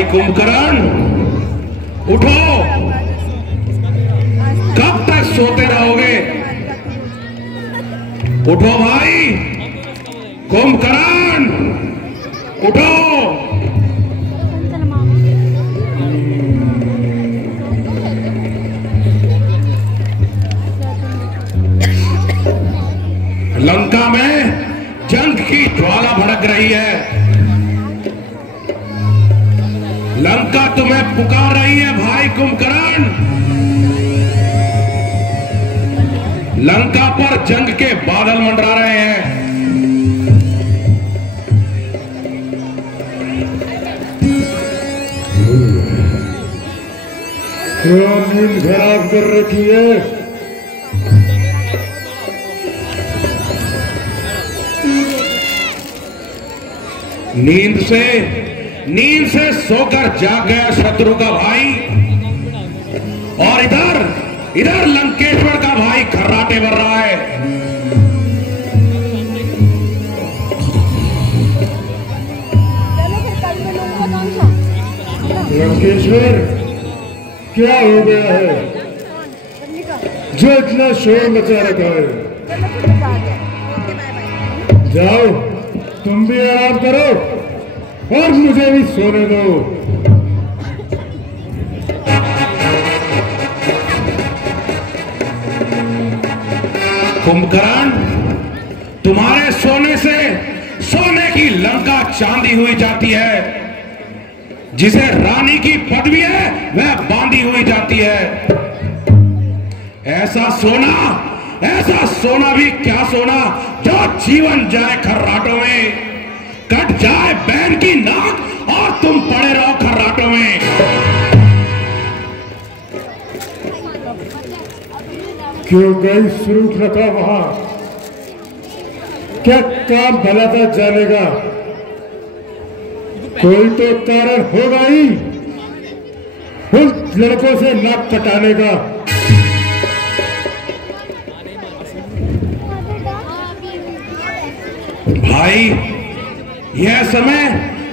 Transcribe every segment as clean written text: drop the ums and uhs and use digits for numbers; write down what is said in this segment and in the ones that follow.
भाई कुंभकर्ण उठो, कब तक सोते रहोगे? उठो भाई कुंभकर्ण, उठो। लंका में जंग की ज्वाला भड़क रही है। लंका तुम्हें पुकार रही है भाई कुंभकर्ण। लंका पर जंग के बादल मंडरा रहे हैं। क्या नींद खराब कर रखी है? नींद से सोकर जाग गया शत्रु का भाई, और इधर लंकेश्वर का भाई खर्राटे भर रहा है। लंकेश्वर, क्या हो गया है जो इतना शोर मचा रखा है? जाओ, तुम भी आराम करो और मुझे भी सोने दो। कुंभकर्ण, तुम्हारे सोने से सोने की लंका चांदी हुई जाती है। जिसे रानी की पदवी है वह बांधी हुई जाती है। ऐसा सोना भी क्या सोना जो जीवन जाए खर्राटों में, कट जाए बैन की नाक और तुम पड़े रहो खर्राटों में। क्यों गई शुरू रखा वहां? क्या काम भला था जानेगा? कोई तो कारण होगा ही उन लड़कों से नाक कटाने का। भाई, यह समय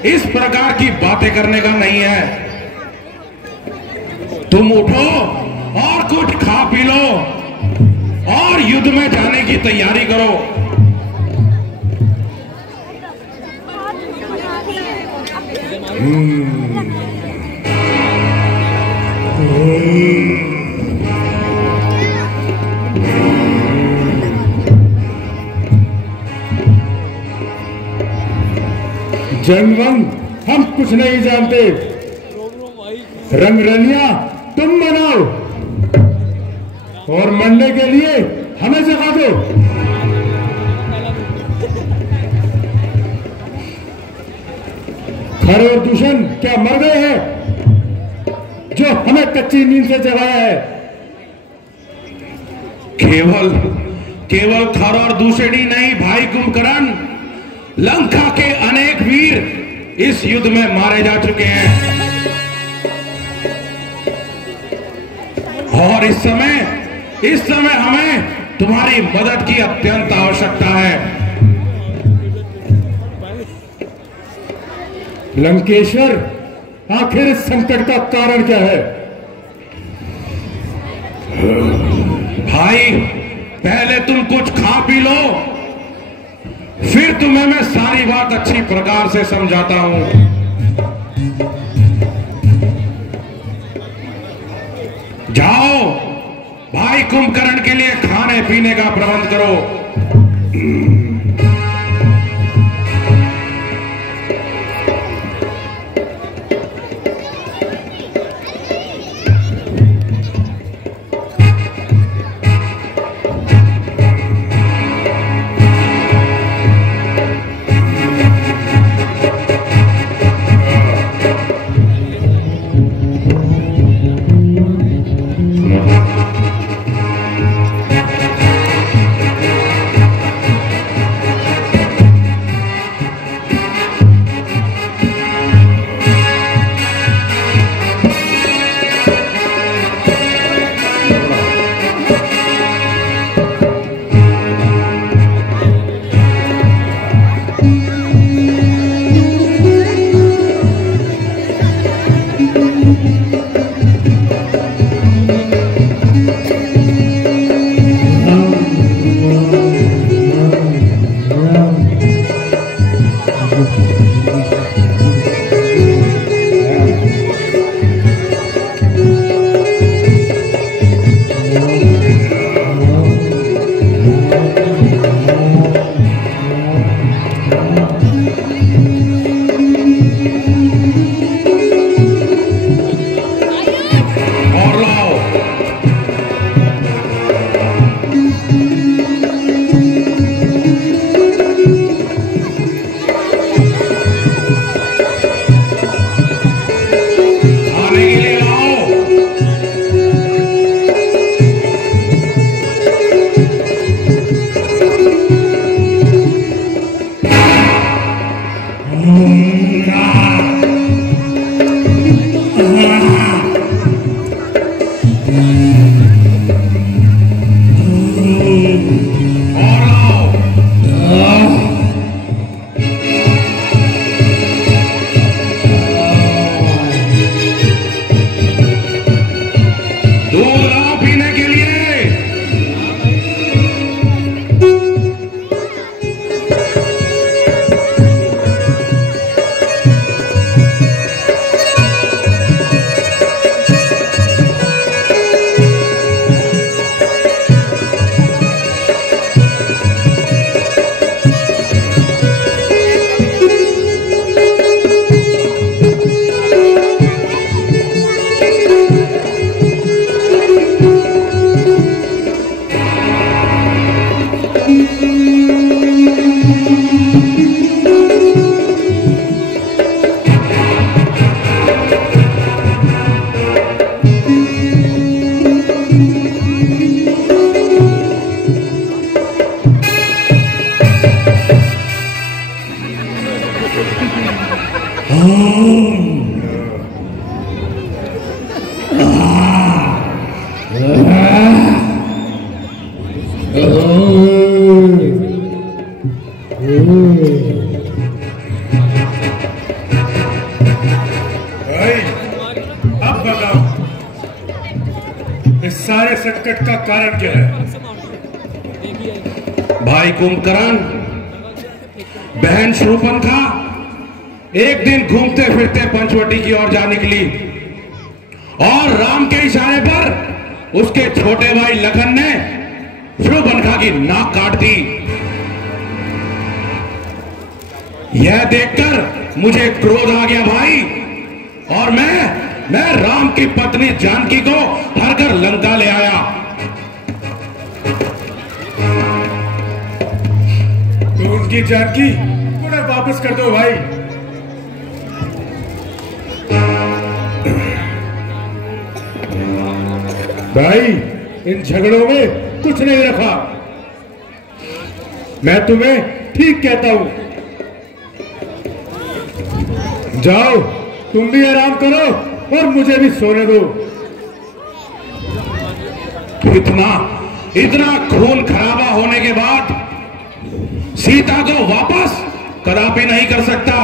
इस प्रकार की बातें करने का नहीं है। तुम उठो और कुछ खा पी लो और युद्ध में जाने की तैयारी करो। जनवन हम कुछ नहीं जानते। रंगरलियां तुम बनाओ और मरने के लिए हमें जगा दो। खरे और दूषण क्या मर गए हैं जो हमें कच्ची नींद से जगाया है? केवल खर और दूषण ही नहीं भाई कुंभकर्ण, लंका के अनेक वीर इस युद्ध में मारे जा चुके हैं। और इस समय हमें तुम्हारी मदद की अत्यंत आवश्यकता है। लंकेश्वर, आखिर इस संकट का कारण क्या है? भाई, पहले तुम कुछ खा पी लो, फिर तुम्हें मैं सारी बात अच्छी प्रकार से समझाता हूं। जाओ, भाई कुंभकर्ण के लिए खाने पीने का प्रबंध करो। अब बताओ इस सारे संकट का कारण क्या है? भाई कुंभकर्ण, बहन शूर्पणखा एक दिन घूमते फिरते पंचवटी की ओर जा निकली और राम के इशारे पर उसके छोटे भाई लखन ने शूर्पणखा की नाक काट दी। यह देखकर मुझे क्रोध आ गया भाई, और मैं राम की पत्नी जानकी को हरकर लंका ले आया। तो उनकी जानकी उन्हें वापस कर दो भाई। भाई इन झगड़ों में कुछ नहीं रखा, मैं तुम्हें ठीक कहता हूं। जाओ तुम भी आराम करो और मुझे भी सोने दो। इतना खून खराबा होने के बाद सीता को वापस कदापि नहीं कर सकता।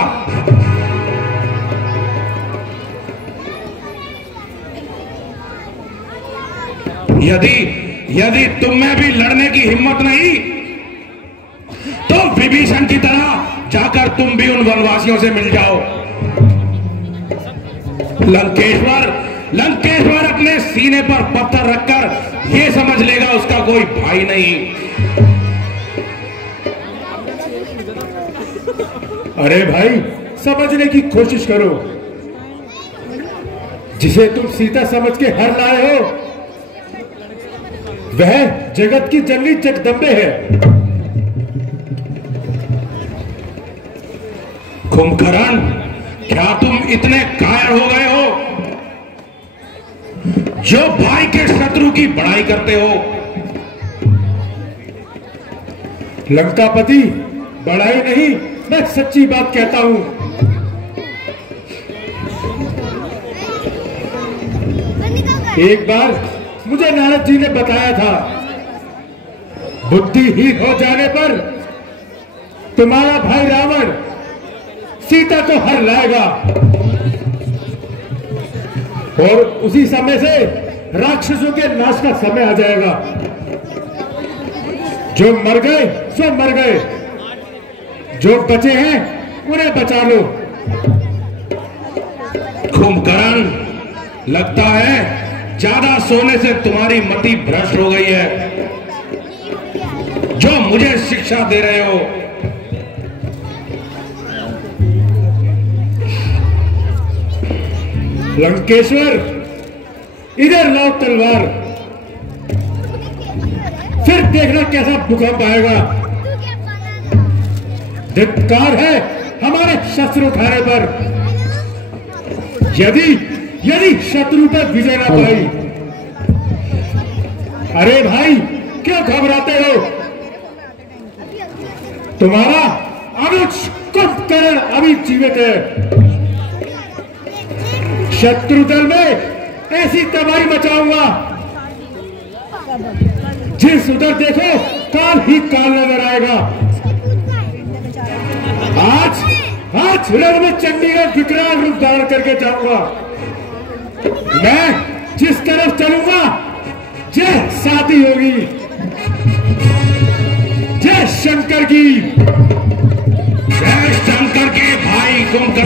यदि तुम में भी लड़ने की हिम्मत नहीं तो विभीषण की तरह जाकर तुम भी उन वनवासियों से मिल जाओ। लंकेश्वर अपने सीने पर पत्थर रखकर यह समझ लेगा उसका कोई भाई नहीं। अरे भाई समझने की कोशिश करो, जिसे तुम सीता समझ के हर लाए हो वह जगत की जननी जगदम्बे है। कुंभकर्ण, क्या तुम इतने कायर हो गए हो जो भाई के शत्रु की बड़ाई करते हो? लंकापति, बड़ाई नहीं, मैं सच्ची बात कहता हूं। एक बार मुझे नारद जी ने बताया था, बुद्धिहीन हो जाने पर तुम्हारा भाई रावण सीता को हर लाएगा और उसी समय से राक्षसों के नाश का समय आ जाएगा। जो मर गए सो मर गए, जो बचे हैं उन्हें बचा लो। कुंभकर्ण, लगता है ज्यादा सोने से तुम्हारी मति भ्रष्ट हो गई है। जो मुझे शिक्षा दे रहे हो, लंकेश्वर, इधर लाओ तलवार, फिर देखना कैसा भूकंप आएगा। धिक्कार है हमारे शस्त्र उठाने पर। यदि शत्रु पर विजय ना पाई। अरे भाई, क्यों घबराते हो? तुम्हारा अनुज कुंभकर्ण अभी जीवित है। शत्रु दल में ऐसी तबाही मचाऊंगा, जिस उधर देखो काल ही काल नजर आएगा। आज रण में चंडीगढ़ विकराल रूप धारण करके जाऊंगा। मैं जिस तरफ चलूंगा, जय साथी होगी, जय शंकर की। जय शंकर के भाई कुंभकर्ण।